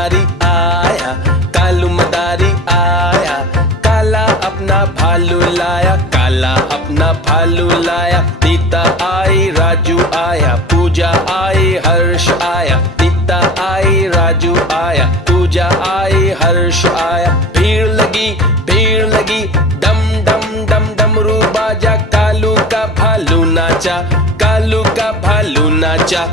मदारी आया, कालू मदारी आया, काला अपना भालू लाया, काला अपना भालू लाया। नीता आई राजू आया, पूजा आई हर्ष आया, नीता आई राजू आया, पूजा आई हर्ष आया। भीड़ लगी, डम डम डम डमरू बाजा, कालू का भालू नाचा, कालू का भालू नाचा।